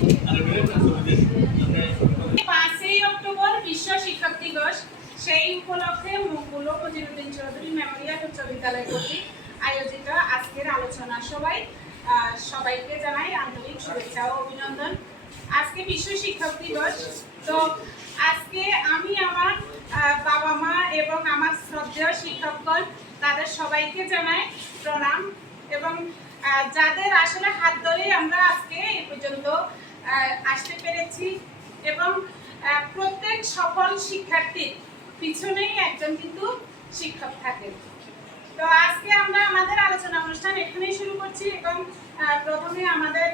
5ই October বিশ্ব শিক্ষক দিবস, সেই উপলক্ষে মকবুল মজিদুদ্দিন চৌধুরী মেমোরিয়াল উচ্চ বিদ্যালয় কর্তৃক আয়োজিত আজকের আলোচনা সবাইকে জানাই আন্তরিক শুভেচ্ছা ও অভিনন্দন। আজকে বিশ্ব শিক্ষক দিবস, তো আজকে আমি আমার বাবা মা এবং আমার শ্রদ্ধেয় শিক্ষকগণ তাদের সবাইকে জানাই প্রণাম, এবং যাদের আসলে হাত ধরে আমরা আজকে এই পর্যন্ত আসতে পেরেছি, এবং প্রত্যেক সফল শিক্ষার্থীর পিছনেই একজন কিন্তু শিক্ষক থাকে। তো আজকে আমরা আমাদের আলোচনা অনুষ্ঠান এখানেই শুরু করছি, এবং প্রথমে আমাদের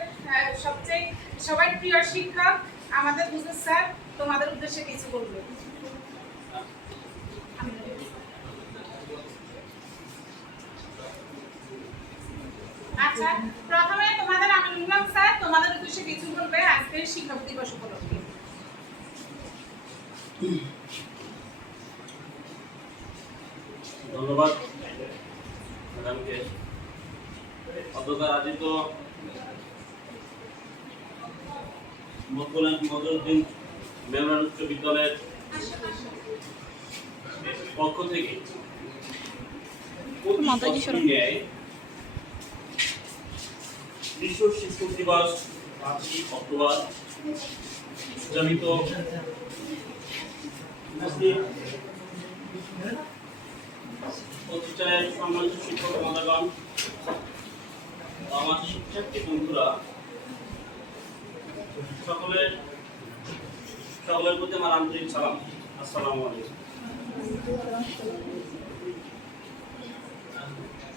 সবার প্রিয় শিক্ষক আমাদের বুঝুর স্যার তোমাদের উদ্দেশ্যে কিছু বলবে। আচ্ছা, প্রথমে তোমাদের আমিনুল্লাহ স্যার তোমাদের উদ্দেশ্যে কিছু বলবে আজকের শিক্ষক দিবস উপলক্ষে। ধন্যবাদ ম্যাডামকে। অধ্যকার আয়োজিত মকবুল মেমোরিয়াল উচ্চ বিদ্যালয়ের পক্ষ থেকে বিশ্ব শিক্ষক দিবস 5ই অক্টোবর উদযাপিত প্রতিষ্ঠানের সম্মানিত শিক্ষক মহোদয়গণ, আমার শিক্ষার্থী বন্ধুরা, সকলের প্রতি আমার আন্তরিক সালাম। আসসালামু আলাইকুম।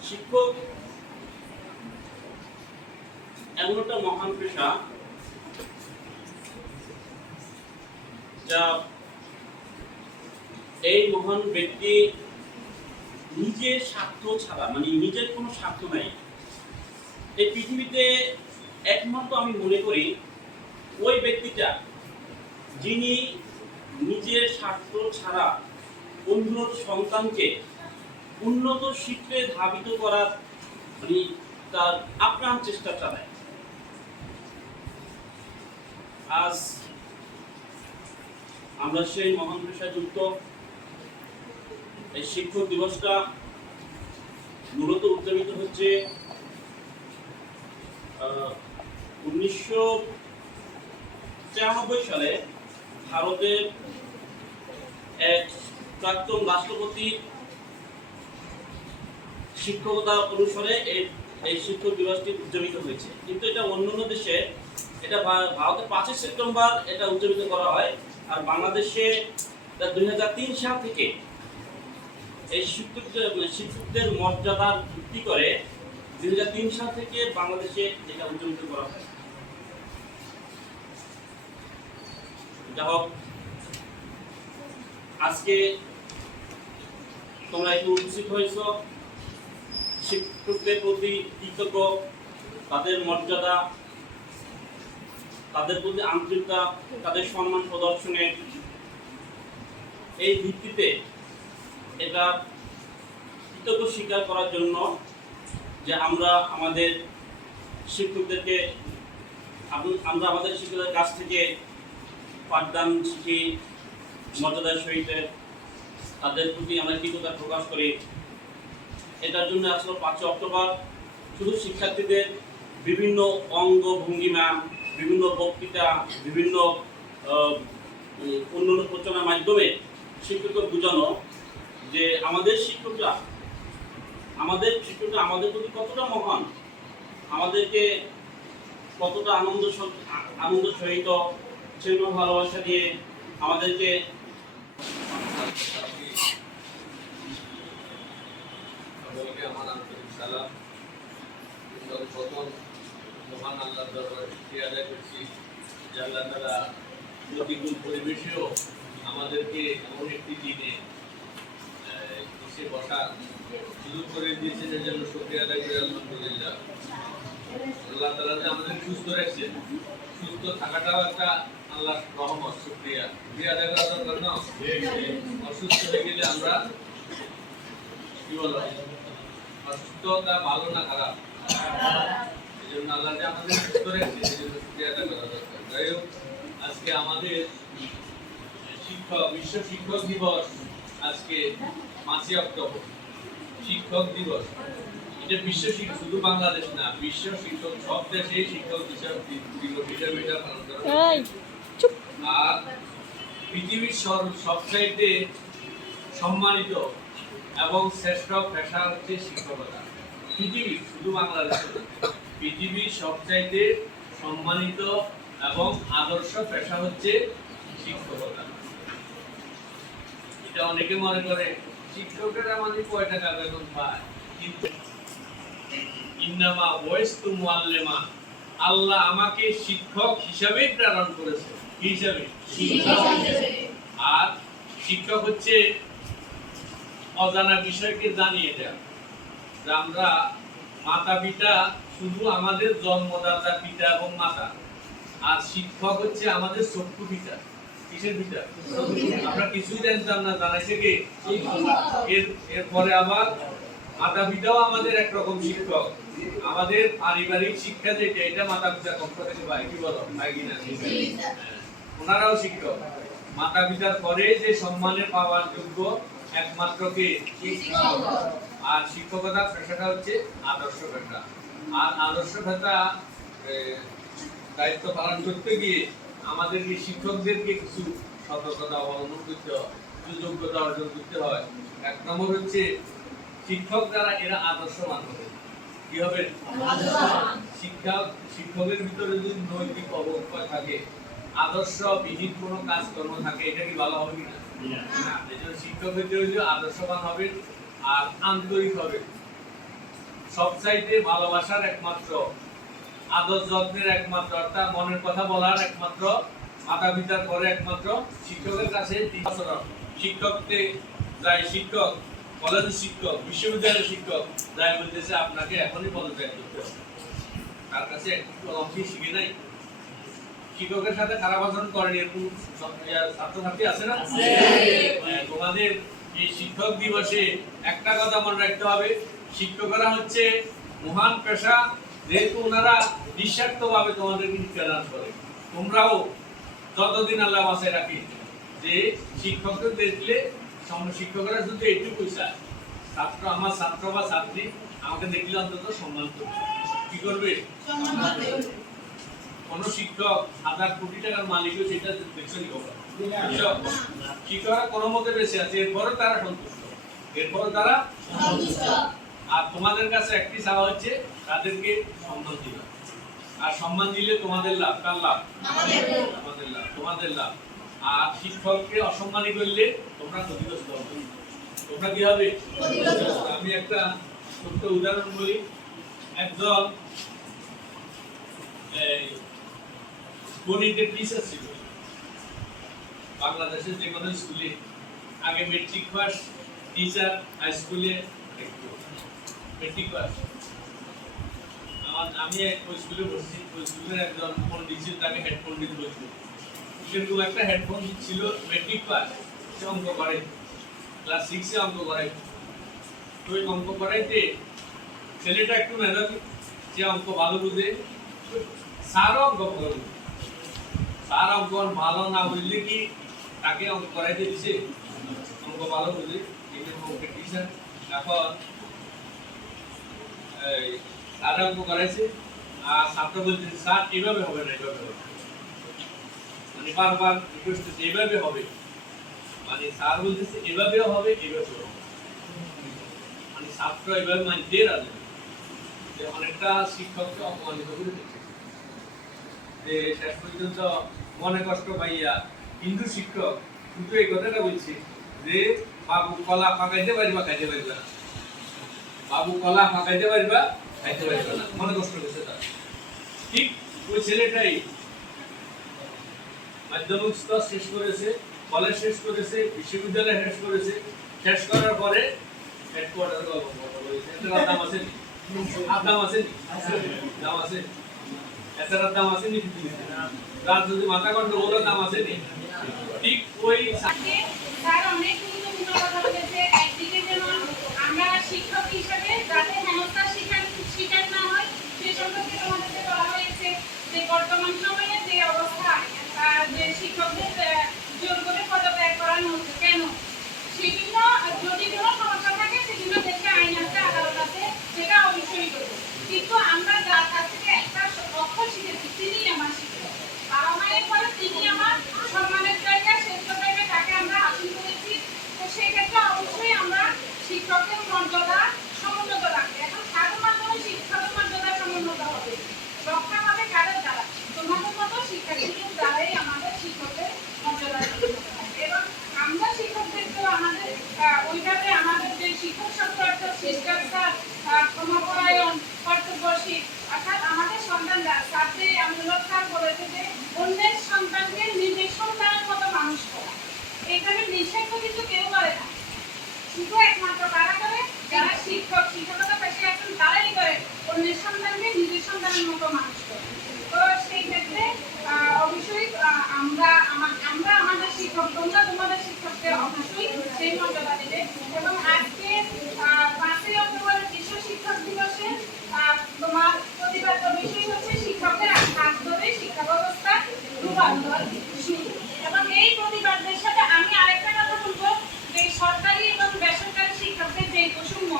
শিক্ষক এমন একটা মহান পেশা যা এই মহান ব্যক্তি নিজের স্বার্থ ছাড়া, মানে নিজের কোনো স্বার্থ নাই, এই পৃথিবীতে একমাত্র আমি মনে করি ওই ব্যক্তিটা যিনি নিজের স্বার্থ ছাড়া অন্য সন্তানকে উন্নত শিক্ষে ধাবিত করার মানে তার আপ্রাণ চেষ্টা চালায়। আজ আমরা সেই মহান পেশায় যুক্ত। এই শিক্ষক দিবসটা মূলত উদযাপিত হচ্ছে 1993 সালে ভারতের এক প্রাক্তন রাষ্ট্রপতির শিক্ষকতা অনুসারে এই শিক্ষক দিবসটি উদযাপিত হয়েছে। কিন্তু এটা অন্যান্য দেশে এটা ভারতে 5 সেপ্টেম্বর এটা উদযাপিত করা হয়, আর বাংলাদেশে 2003 সাল থেকে এই শিক্ষকদের মর্যাদার ভিত্তি করে 2003 সাল থেকে বাংলাদেশে এটা উদযাপিত করা হয়। যা হোক, আজকে তোমরা একটু উপস্থিত হয়েছ, শিক্ষকদের প্রতি কৃতজ্ঞ, তাদের মর্যাদা, তাদের প্রতি আন্তরিকতা, তাদের সম্মান প্রদর্শনের এই ভিত্তিতে এটা কৃতজ্ঞ স্বীকার করার জন্য যে আমরা আমাদের শিক্ষকদের কাছ থেকে পাঠদান শিখি, মর্যাদার সহিত তাদের প্রতি আমরা কৃতজ্ঞতা প্রকাশ করি। এটার জন্য আসলে 5 অক্টোবর শুধু শিক্ষার্থীদের বিভিন্ন অঙ্গ ভঙ্গিমা, বিভিন্ন বক্তৃতা, বিভিন্ন অন্যান্য প্রচারণার মাধ্যমে শিক্ষককে বোঝানো যে আমাদের শিক্ষকরা আমাদের প্রতি কতটা মহান, আমাদেরকে কতটা আনন্দ সহিত স্নেহ ভালোবাসা দিয়ে আমাদেরকে আমার আন্তরিক সালাম। প্রথম মহান আল্লাহর দরবারে শুকরিয়া আদায় করছি যে আল্লাহ তাআলা প্রতিকূল পরিবেশেও আমাদেরকে এমন একটি দিনে এসে বসার সুযোগ করে দিয়েছেন, এর জন্য শুকরিয়া আদায় করি আলহামদুলিল্লাহ। আল্লাহ তাআলা যে আমাদের সুস্থ রাখছেন, সুস্থ থাকাটাও একটা আল্লাহর রহমত। শুকরিয়া আদায় করার দরকার না। অসুস্থ হয়ে গেলে আমরা কি বলো, অসুস্থতা ভালো না খারাপ, এই জন্য আল্লাহ যে আমাদের সুস্থ রাখছে, এই জন্য শুকরিয়া আদায় করা দরকার। যাই হোক, আজকে আমাদের বিশ্ব শিক্ষক দিবস আজকে 5 অক্টোবর। শিক্ষক দিবস এটা বিশ্ব শিক্ষক, শুধু বাংলাদেশ না, বিশ্ব শিক্ষক সব দেশেই শিক্ষক দিবস হিসেবে এটা পালন করা হয়। আর পৃথিবীর সবচাইতে সম্মানিত এবং শ্রেষ্ঠ পেশা হচ্ছে শিক্ষকতা। পৃথিবীর, শুধু বাংলাদেশ না, পৃথিবীর সবচাইতে সম্মানিত এবং আদর্শ পেশা হচ্ছে শিক্ষকতা। এটা অনেকে মনে করে শিক্ষকেরা মানে কয় টাকা বেতন পায়, কিন্তু ইন্নামা বুইসতু মুআল্লিমা, আল্লাহ আমাকে শিক্ষক হিসাবে প্রেরণ করেছে। কি হিসাবে? আর শিক্ষক হচ্ছে অজানা বিষয়কে জানিয়ে দেয়া। যে আমরা মাতা পিতা শুধু আমাদের জন্মদাতা পিতা এবং মাতা, আর শিক্ষক হচ্ছে আমাদের চক্ষু পিতা। কিসের পিতা? আমরা কিছুই জানতাম না, জানাইছে কে? এরপরে আবার মাতা পিতাও আমাদের একরকম শিক্ষক। আমাদের পারিবারিক শিক্ষা যেটা, এটা মাতা পিতার পক্ষ থেকে পায়। কি বলো? পাই কিনা? ওনারাও শিক্ষক। মাতা পিতার পরে যে সম্মানে পাওয়ার যোগ্য একমাত্র কে? শিক্ষক। আর শিক্ষকতার পেশাটা হচ্ছে আদর্শ পেশা। আর আদর্শ পেশা দায়িত্ব পালন করতে গিয়ে আমাদেরকে শিক্ষকদেরকে কিছু সতর্কতা অবলম্বন করতে হয়, কিছু যোগ্যতা অর্জন করতে হয়। 1 নম্বর হচ্ছে শিক্ষক যারা, এরা আদর্শবান হবে। কি হবে? শিক্ষকের ভিতরে যদি নৈতিক অবক্ষয় থাকে, আদর্শবিহীন কোনো কাজকর্ম থাকে, এটা কি ভালো হবে কিনা? না। এজন্য শিক্ষক হতে হলে আদর্শবান হবে আর আন্তরিক হবে। সবচাইতে ভালোবাসার একমাত্র, আদর যত্নের একমাত্র, অর্থাৎ মনের কথা বলার একমাত্র মাতা পিতার পরে একমাত্র শিক্ষকের কাছে শিক্ষককে যাই, শিক্ষক কলেজের শিক্ষক, বিশ্ববিদ্যালয়ের শিক্ষক যাই বলতেছে আপনাকে এখনই পদত্যাগ করতে হবে। তার কাছে একটু কলমটি শিখে নাই, শিক্ষকের সাথে খারাপ আচরণ করেনি, এরকম ছাত্রছাত্রী আছে না? তোমাদের এই শিক্ষক দিবসে একটা কথা মনে রাখতে হবে, শিক্ষকরা হচ্ছে মহান পেশা। যেহেতু ওনারা নিঃস্বার্থভাবে তোমাদেরকে শিক্ষাদান করে, তোমরাও যতদিন আল্লাহ বাঁচায় রাখে, যে শিক্ষকদের দেখলে শিক্ষকরা শুধু এইটুকু চায়, ছাত্র, আমার ছাত্র বা ছাত্রী আমাকে দেখলে অন্তত সম্মান করবে। কি করবে? কোন শিক্ষক 1000 কোটি টাকার মালিকও সেটা দেখছে নি। শিক্ষকরা কোনো মতে বেঁচে আছে, এরপরে তারা সন্তুষ্ট, এরপরে তারা সন্তুষ্ট। আর তোমাদের কাছে একটি চাওয়া হচ্ছে তাদেরকে সম্মান দিবা। আর সম্মান দিলে তোমাদের লাভ। কার লাভ? আমাদের লাভ, তোমাদের লাভ। আর শিক্ষককে অসম্মানী করলে তোমরা ক্ষতিগ্রস্ত হবে। তোমরা কি হবে? আমি একটা ছোট্ট উদাহরণ বলি। একজন গণিতের টিচার ছিল বাংলাদেশের যে কোনো স্কুলে। আগে মেট্রিক পাস টিচার, হাই স্কুলে মেট্রিক পাস। আমি ওই স্কুলে বসছি, ওই স্কুলের একজন পণ্ডিত ছিল, তাকে হেড পণ্ডিত বলছিল। সেরকম একটা হেড পণ্ডিত ছিল, মেট্রিক পাস, সে অঙ্ক করে, ক্লাস 6-এ অঙ্ক করাই। তো ওই অঙ্ক করাইতে ছেলেটা একটু মেধাবী, যে অঙ্ক ভালো বুঝে, স্যারও অঙ্ক ভালো বুঝে। স্যার অঙ্ক ভালো না বুঝলে কি তাকে অঙ্ক করাইতে দিছে? অঙ্ক ভালো বুঝে, অঙ্কের টিচার। এখন স্যার অঙ্ক করাইছে, আর ছাত্র বলছে স্যার এভাবে হবে না, এভাবে হবে। মানে বারবার রিকোয়েস্ট করছে এভাবে হবে, মানে স্যার বলতেছে এভাবেও হবে, এভাবেও হবে। মানে ছাত্র এভাবে মানতে রাজি। অনেকটা শিক্ষককে অপমানিত করে দিচ্ছে, যে শেষ পর্যন্ত মনে কষ্ট পাইয়া হিন্দু শিক্ষক কিন্তু এই কথাটা বলছে যে বাবু কলা পাকাইতে পারবা, খাইতে পারবা না। বাবু কলা পাকাইতে পারবা, খাইতে পারবা না। মনে কষ্ট হয়েছে তার। ঠিক ওই ছেলেটাই মাধ্যমিক স্তর শেষ করেছে, কলেজ শেষ করেছে, বিশ্ববিদ্যালয় শেষ করেছে। শেষ করার পরে হেডকোয়ার্টার গল্প বলেছে, একটা দাম আছে, দাম আছে, দাম আছে, এটার দাম আছে নি? রাত যদি মাথা কন্ড বলো দাম আছে নি? ঠিক ওই স্যার অনেক গুরুত্বপূর্ণ কথা বলেছে। একদিকে যেমন আমরা শিক্ষক হিসেবে যাতে হেনস্থার শিকার না হয় সে সম্পর্কে তোমাদেরকে বলা হয়েছে, যে বর্তমান সময়ে যে অবস্থা শিক্ষকের মর্যাদা সমুন্নত রাখে। এখন কাদের মাধ্যমে শিক্ষকের মর্যাদা সমুন্নত হবে? রক্ষা হবে কাদের দ্বারা? তোমাদের মতো শিক্ষার্থীদের দ্বারাই আমাদের শিক্ষকের মর্যাদা সমুন্নত হবে। এবং আমরা শিক্ষকদেরকেও আমাদের ওইভাবে আমাদের যে শিক্ষক সম্পর্ক শিষ্টাচার, ক্ষমাপরায়ণ, কর্তব্যশীল, অর্থাৎ আমাদের সন্তানরা সাথে আমূলক কাজ বলেছে যে অন্যের সন্তানকে নিজের সন্তানের মতো মানুষ করা। এখানে নিষেধ কিন্তু কেউ করে না, শুধু একমাত্র কারা করে? যারা শিক্ষক, শিক্ষকতা পেশায় আছেন তারাই করে অন্যের সন্তানকে নিজের সন্তানের মতো মানুষ করে। তো সেই ক্ষেত্রে অবশ্যই আমরা আমাদের শিক্ষক, তোমরা তোমাদের শিক্ষককে অবশ্যই সেই মর্যাদা দেবে। এবং আজকে 5ই অক্টোবর বিশ্ব শিক্ষক দিবসে তোমার প্রতিবাদ্য বিষয় হচ্ছে শিক্ষকদের হাত ধরে শিক্ষা ব্যবস্থা রূপান্তর শুরু। এবং এই প্রতিবাদের সাথে আমি আরেকটা কথা বলবো যে সরকারি এবং বেসরকারি শিক্ষকদের যে বৈষম্য,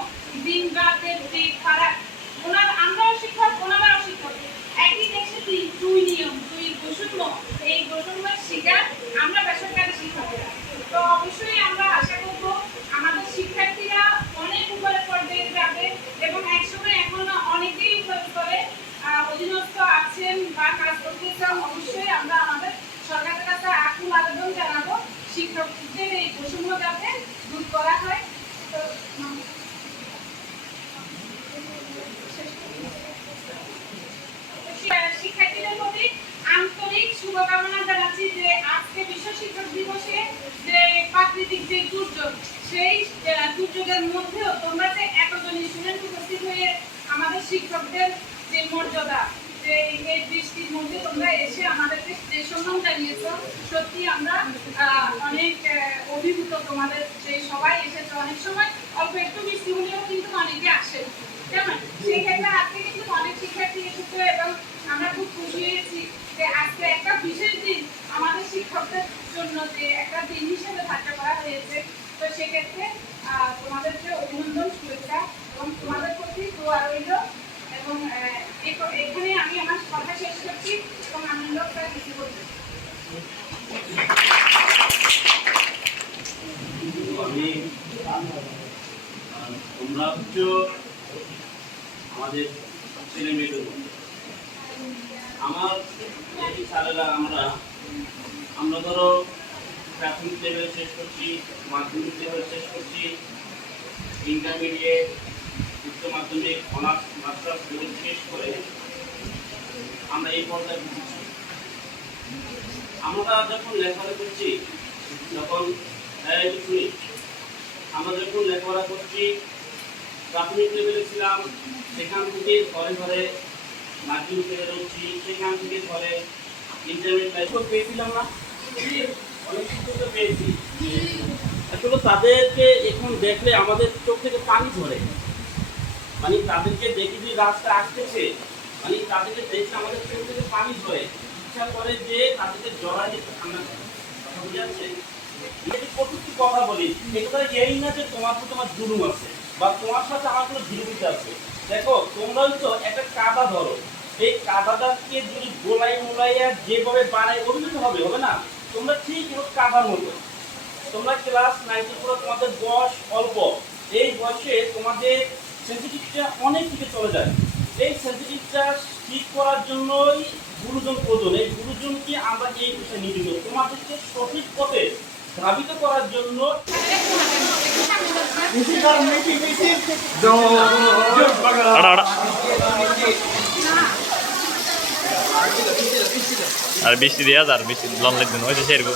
দিন রাতের যে ফারাক, আমরাও শিক্ষক, ওনারাও শিক্ষক, একই দেশে দুই নিয়ম, দুই বৈষম্য, এই বৈষম্যের শিকার আমরা বেসরকারি শিক্ষকেরা। তো অবশ্যই আমরা আশা করব আমাদের শিক্ষার্থীরা অনেক উপরে পর্যায়ে যাবে এবং একসময় এখনো অনেকেই উপরে স্তরে অধীনস্থ আছেন বা কাজ করতেছেন। অবশ্যই আমরা আমাদের সরকারের কাছে আকুল আবেদন জানাবো শিক্ষকদের এই বৈষম্য যাতে দূর করা হয়। তো শিক্ষার্থীদের প্রতি আন্তরিক শুভকামনা জানাচ্ছি যে আজকে বিশ্ব শিক্ষক দিবসে যে প্রাকৃতিক যে দুর্যোগ, সেই দুর্যোগের মধ্যেও তোমরা যে এতজন স্টুডেন্ট উপস্থিত হয়ে আমাদের শিক্ষকদের যে মর্যাদা, যে এই বৃষ্টির মধ্যে তোমরা এসে আমাদেরকে যে সম্মান জানিয়েছ, সত্যি আমরা অনেক অভিভূত। তোমাদের যে সবাই এসেছে, অনেক সময় অল্প একটু বৃষ্টি হলেও কিন্তু অনেকে আসে, কেমন? সেই ক্ষেত্রে আজকে কিন্তু অনেক শিক্ষার্থী এসেছে এবং আমরা খুব খুশি হয়েছি যে আজকে একটা বিশেষ দিন আমাদের শিক্ষকদের জন্য যে একটা দিন হিসেবে ধার্য করা হয়েছে। তো সেক্ষেত্রে তোমাদেরকে অভিনন্দন, শুভেচ্ছা এবং তোমাদের প্রতি দোয়া রইল। এবং এখানে আমি আমার কথা শেষ করছি এবং আনন্দ কিছু বলছি। তোমরা হচ্ছে আমাদের ছেলে মেয়েদের মধ্যে আমার স্যারেরা আমরা ধরো প্রাথমিক লেভেল শেষ করছি, মাধ্যমিক লেভেল শেষ করছি, ইন্টারমিডিয়েট, উচ্চ মাধ্যমিক, অনার্স, মাস্টার্স লেভেল শেষ করে আমরা এই পর্যায়ে বুঝছি। আমরা যখন লেখাপড়া করছি, যখন আমরা যখন লেখাপড়া করছি প্রাথমিক লেভেলে ছিলাম, সেখান থেকে ঘরে ঘরে মাধ্যমিক লেভেলে উঠছি, সেখান থেকে ঘরে ইন্টারমিডিয়েট লাইফ পেয়েছিলাম না, অনেক কিছু পেয়েছি। আসলে তাদেরকে এখন দেখলে আমাদের চোখ থেকে পানি ঝরে, মানে তাদেরকে দেখে যে রাস্তা আসতেছে, মানে তাদেরকে দেখে আমাদের চোখ থেকে পানি ঝরে, ইচ্ছা করে যে তাদেরকে জড়াই দিতে ঠান্ডা করে। বুঝে যাচ্ছে? কতটুকু কথা বলি, এটা এই না যে তোমার তো তোমার জুলুম আছে বা তোমার সাথে আমার কোনো বিরোধিতা আছে। দেখো, তোমরা তো একটা কাদা ধরো, এই কাদাটাকে যদি গোলাই মোলাইয়া যেভাবে বানাই অভিযোগ হবে না? তোমরা ঠিক কাদার মতো, তোমরা ক্লাস 9 পুরো তোমাদের বয়স অল্প, এই বয়সে তোমাদের সেন্সিটিভটা অনেক দিকে চলে যায়। এই সেন্সিটিভটা ঠিক করার জন্যই গুরুজন প্রয়োজন। এই গুরুজনকে আমরা এই বিষয়ে নিয়োজিত, তোমাদেরকে সঠিক পথে ধাবিত করার জন্য। আর বৃষ্টি দিয়া আর বৃষ্টি লন লাগবে না, হয়েছে সেরকম।